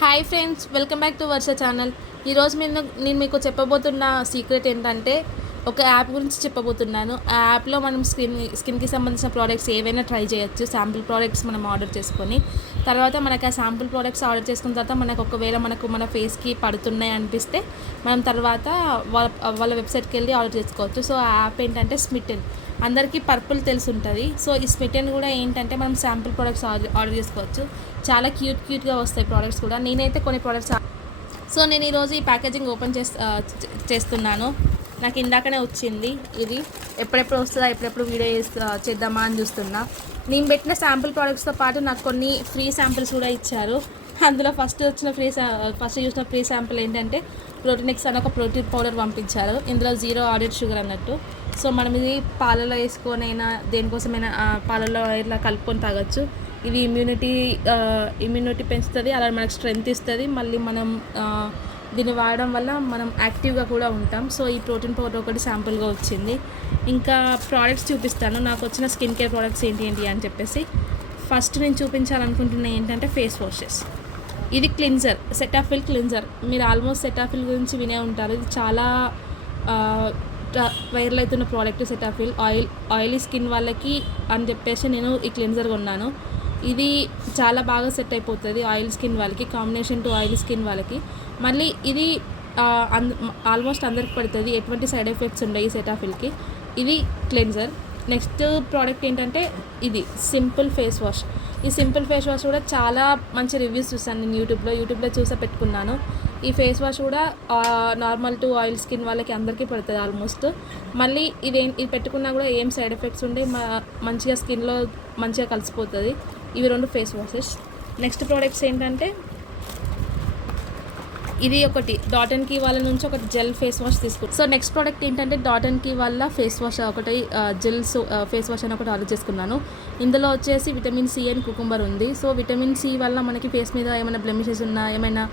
Hi friends, welcome back to Varsha channel. ఈరోజు నేను మీకు చెప్పబోతున్న సీక్రెట్ ఏంటంటే ఒక యాప్ గురించి చెప్పబోతున్నాను. ఆ యాప్లో మనం స్కిన్కి సంబంధించిన ప్రోడక్ట్స్ ఏవైనా ట్రై చేయొచ్చు. శాంపుల్ ప్రోడక్ట్స్ మనం ఆర్డర్ చేసుకొని తర్వాత మనకు ఆ శాంపుల్ ప్రోడక్ట్స్ ఆర్డర్ చేసుకున్న తర్వాత మనకు ఒకవేళ మన ఫేస్కి పడుతున్నాయి అనిపిస్తే మనం తర్వాత వాళ్ళ వెబ్సైట్కి వెళ్ళి ఆర్డర్ చేసుకోవచ్చు. సో ఆ యాప్ ఏంటంటే స్మిటన్. అందరికీ పర్పుల్ తెలిసి ఉంటుంది. సో ఈ స్మిటన్ కూడా ఏంటంటే మనం శాంపుల్ ప్రోడక్ట్స్ ఆర్డర్ చేసుకోవచ్చు. చాలా క్యూట్గా వస్తాయి ప్రోడక్ట్స్ కూడా. నేనైతే కొన్ని ప్రోడక్ట్స్ సో నేను ఈరోజు ఈ ప్యాకేజింగ్ ఓపెన్ చేస్తున్నాను. నాకు ఇందాకనే వచ్చింది. ఇది ఎప్పుడెప్పుడు వస్తుందా, ఎప్పుడెప్పుడు వీడియో చేద్దామా అని చూస్తున్నా. నేను పెట్టిన శాంపుల్ ప్రోడక్ట్స్తో పాటు నాకు కొన్ని ఫ్రీ శాంపిల్స్ కూడా ఇచ్చారు. అందులో ఫస్ట్ చూసిన ఫ్రీ శాంపిల్ ఏంటంటే ప్రోటీనిక్స్ అని ఒక ప్రోటీన్ పౌడర్ పంపించారు. ఇందులో 0 ఆడెడ్ షుగర్ అన్నట్టు. సో మనం ఇది పాలలో వేసుకొని అయినా దేనికోసమైనా పాలలో ఇట్లా కలుపుకొని తాగొచ్చు. ఇది ఇమ్యూనిటీ పెంచుతుంది, అలా మనకు స్ట్రెంగ్త్ ఇస్తుంది. మళ్ళీ మనం దీన్ని వాడడం వల్ల మనం యాక్టివ్గా కూడా ఉంటాం. సో ఈ ప్రోటీన్ పౌడర్ ఒకటి శాంపుల్గా వచ్చింది. ఇంకా ప్రోడక్ట్స్ చూపిస్తాను, నాకు వచ్చిన స్కిన్ కేర్ ప్రోడక్ట్స్ ఏంటి అని చెప్పేసి. ఫస్ట్ నేను చూపించాలనుకుంటున్నా ఏంటంటే ఫేస్ వాషెస్. ఇది క్లిన్జర్, సెటాఫిల్ క్లిన్జర్. మీరు ఆల్మోస్ట్ సెటాఫిల్ గురించి వినే ఉంటారు. ఇది చాలా వైరల్ అవుతున్న ప్రోడక్ట్. సెటాఫిల్ ఆయిలీ స్కిన్ వాళ్ళకి అని చెప్పేసి నేను ఈ క్లిన్జర్ కొన్నాను. ఇది చాలా బాగా సెట్ అయిపోతుంది ఆయిల్ స్కిన్ వాళ్ళకి, కాంబినేషన్ టు ఆయిల్ స్కిన్ వాళ్ళకి. మళ్ళీ ఇది ఆల్మోస్ట్ అందరికి పడుతుంది, ఎటువంటి సైడ్ ఎఫెక్ట్స్ ఉండవు ఈ సెటాఫిల్కి. ఇది క్లెన్జర్. నెక్స్ట్ ప్రోడక్ట్ ఏంటంటే ఇది సింపుల్ ఫేస్ వాష్. ఈ సింపుల్ ఫేస్ వాష్ కూడా చాలా మంచి రివ్యూస్ చూసాను నేను యూట్యూబ్లో చూసా పెట్టుకున్నాను. ఈ ఫేస్ వాష్ కూడా నార్మల్ టు ఆయిల్ స్కిన్ వాళ్ళకి అందరికీ పడుతుంది ఆల్మోస్ట్. మళ్ళీ ఇది పెట్టుకున్నా కూడా ఏం సైడ్ ఎఫెక్ట్స్ ఉండి మంచిగా స్కిన్లో మంచిగా కలిసిపోతుంది. ఇవి 2 ఫేస్ వాషెస్. నెక్స్ట్ ప్రోడక్ట్స్ ఏంటంటే ఇది ఒకటి డాట్ అండ్ కీ వాళ్ళ నుంచి ఒకటి జెల్ ఫేస్ వాష్ తీసుకుంటాం. సో నెక్స్ట్ ప్రోడక్ట్ ఏంటంటే డాట్ అండ్ కీ వాళ్ళ ఫేస్ వాష్ ఒకటి జెల్స్ ఫేస్ వాష్ అని ఒకటి ఆర్డర్ చేసుకున్నాను. ఇందులో వచ్చేసి విటమిన్ సి అండ్ కుకుంబర్ ఉంది. సో విటమిన్ సి వల్ల మనకి ఫేస్ మీద ఏమైనా బ్లెమిషెస్ ఉన్నా, ఏమైనా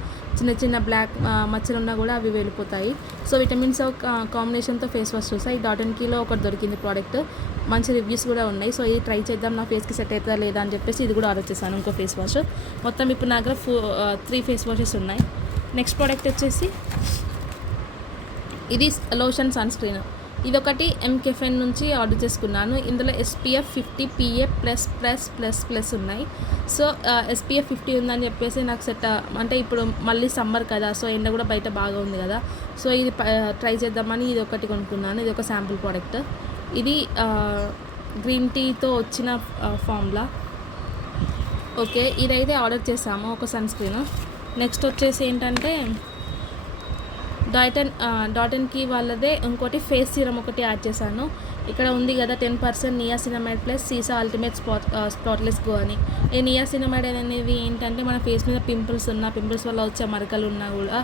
చిన్న బ్లాక్ మచ్చలు ఉన్నా కూడా అవి వెళ్ళిపోతాయి. సో విటమిన్స్ కాంబినేషన్తో ఫేస్ వాష్ చూసా. ఈ డాట్ అండ్ కీలో ఒకటి దొరికింది ప్రోడక్ట్, మంచి రివ్యూస్ కూడా ఉన్నాయి. సో ఇది ట్రై చేద్దాం, నా ఫేస్కి సెట్ అవుతుందా లేదా అని చెప్పేసి ఇది కూడా ఆర్డర్ చేశాను, ఇంకో ఫేస్ వాష్. మొత్తం ఇప్పుడు నా దగ్గర 3 ఫేస్ వాషెస్ ఉన్నాయి. నెక్స్ట్ ప్రోడక్ట్ వచ్చేసి ఇది లోషన్ సన్ స్క్రీన్. ఇదొకటి ఎంకెఫెన్ నుంచి ఆర్డర్ చేసుకున్నాను. ఇందులో SPF 50 PA++++ ఉన్నాయి. సో SPF 50 ఉందని చెప్పేసి నాకు సెట్. అంటే ఇప్పుడు మళ్ళీ సమ్మర్ కదా, సో ఎండ కూడా బయట బాగా ఉంది కదా, సో ఇది ట్రై చేద్దామని ఇది ఒకటి కొనుక్కున్నాను. ఇది ఒక శాంపుల్ ప్రోడక్ట్. ఇది గ్రీన్ టీతో వచ్చిన ఫార్ములా. ఓకే, ఇదైతే ఆర్డర్ చేసాము, ఒక సన్ స్క్రీన్. నెక్స్ట్ వచ్చేసి ఏంటంటే డాట్ అండ్ కీ వాళ్ళదే ఇంకోటి ఫేస్ సీరం ఒకటి యాడ్ చేశాను. ఇక్కడ ఉంది కదా 10% నియాసినమైడ్ ప్లస్ సీసా అల్టిమేట్ స్పాట్లెస్ గ్లో అని. ఈ నియాసినమైడ్ అనేది ఏంటంటే మన ఫేస్ మీద పింపుల్స్ వల్ల వచ్చే మరకలు ఉన్నా కూడా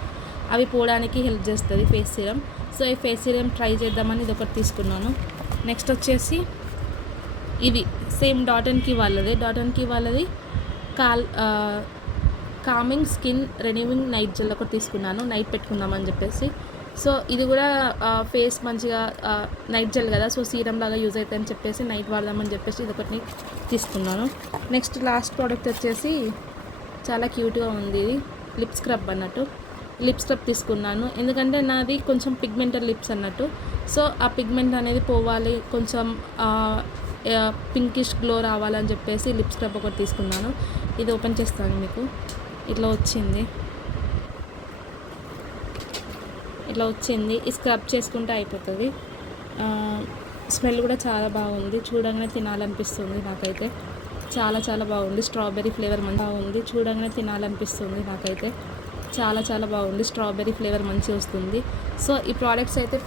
అవి పోవడానికి హెల్ప్ చేస్తుంది ఫేస్ సీరం. సో ఈ ఫేస్ సీరం ట్రై చేద్దామని ఇది ఒకటి తీసుకున్నాను. నెక్స్ట్ వచ్చేసి ఇది సేమ్ డాట్ అండ్ కీ వాళ్ళది కామింగ్ స్కిన్ రెన్యూవింగ్ నైట్ జెల్ ఒకటి తీసుకున్నాను, నైట్ పెట్టుకుందామని చెప్పేసి. సో ఇది కూడా ఫేస్ మంచిగా నైట్ జెల్ కదా, సో సీరం లాగా యూజ్ అవుతాయని చెప్పేసి నైట్ వాడదామని చెప్పేసి ఇది ఒకటి తీసుకున్నాను. నెక్స్ట్ లాస్ట్ ప్రోడక్ట్ వచ్చేసి చాలా క్యూట్గా ఉంది. ఇది లిప్ స్క్రబ్ అన్నట్టు. లిప్ స్క్రబ్ తీసుకున్నాను ఎందుకంటే నాది కొంచెం పిగ్మెంటెడ్ లిప్స్ అన్నట్టు. సో ఆ పిగ్మెంట్ అనేది పోవాలి, కొంచెం పింకిష్ గ్లో రావాలని చెప్పేసి లిప్ స్క్రబ్ ఒకటి తీసుకున్నాను. ఇది ఓపెన్ చేస్తాను, మీకు ఇట్లా వచ్చింది. ఈ స్క్రబ్ చేసుకుంటే అయిపోతుంది. స్మెల్ కూడా చాలా బాగుంది, చూడగానే తినాలనిపిస్తుంది నాకైతే. చాలా బాగుంది. స్ట్రాబెర్రీ ఫ్లేవర్ మంచిగా ఉంది, చూడగానే తినాలనిపిస్తుంది నాకైతే. చాలా బాగుంది, స్ట్రాబెర్రీ ఫ్లేవర్ మంచిగా వస్తుంది. సో ఈ ప్రోడక్ట్స్ అయితే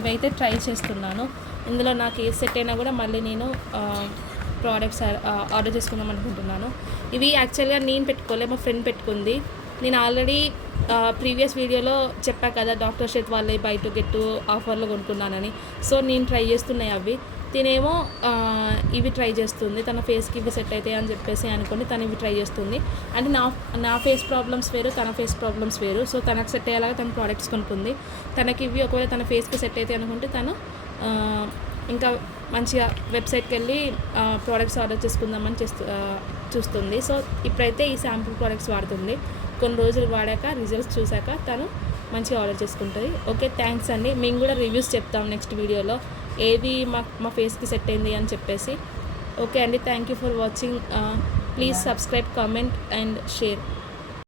ఇవైతే ట్రై చేస్తున్నాను. ఇందులో నాకు ఏ సెట్ అయినా కూడా మళ్ళీ నేను ప్రోడక్ట్స్ ఆర్డర్ చేసుకుందాం అనుకుంటున్నాను. ఇవి యాక్చువల్గా నేను పెట్టుకోలే, మా ఫ్రెండ్ పెట్టుకుంది. నేను ఆల్రెడీ ప్రీవియస్ వీడియోలో చెప్పా కదా, డాక్టర్ షెట్ వాళ్ళే బై టు గెట్ ఆఫర్లో కొనుక్కున్నానని. సో నేను ట్రై చేస్తున్నాయి అవి. తినేమో ఇవి ట్రై చేస్తుంది, తన ఫేస్కి ఇవి సెట్ అవుతాయి అని చెప్పేసి అనుకోండి తను ఇవి ట్రై చేస్తుంది. అంటే నా ఫేస్ ప్రాబ్లమ్స్ వేరు, తన ఫేస్ ప్రాబ్లమ్స్ వేరు. సో తనకు సెట్ అయ్యేలాగా తన ప్రోడక్ట్స్ కొనుక్కుంది. తనకి ఇవి ఒకవేళ తన ఫేస్కి సెట్ అవుతాయి అనుకుంటే తను ఇంకా మంచిగా వెబ్సైట్కి వెళ్ళి ప్రోడక్ట్స్ ఆర్డర్ చేసుకుందామని చూస్తుంది. సో ఇప్పుడైతే ఈ శాంపుల్ ప్రోడక్ట్స్ వాడుతుంది. కొన్ని రోజులు వాడాక రిజల్ట్స్ చూసాక తను మంచిగా ఆర్డర్ చేసుకుంటుంది. ఓకే, థ్యాంక్స్ అండి. మేము కూడా రివ్యూస్ చెప్తాం నెక్స్ట్ వీడియోలో ఏది మా ఫేస్కి సెట్ అయింది అని చెప్పేసి. ఓకే అండి, thank you for watching. Please subscribe, comment and share.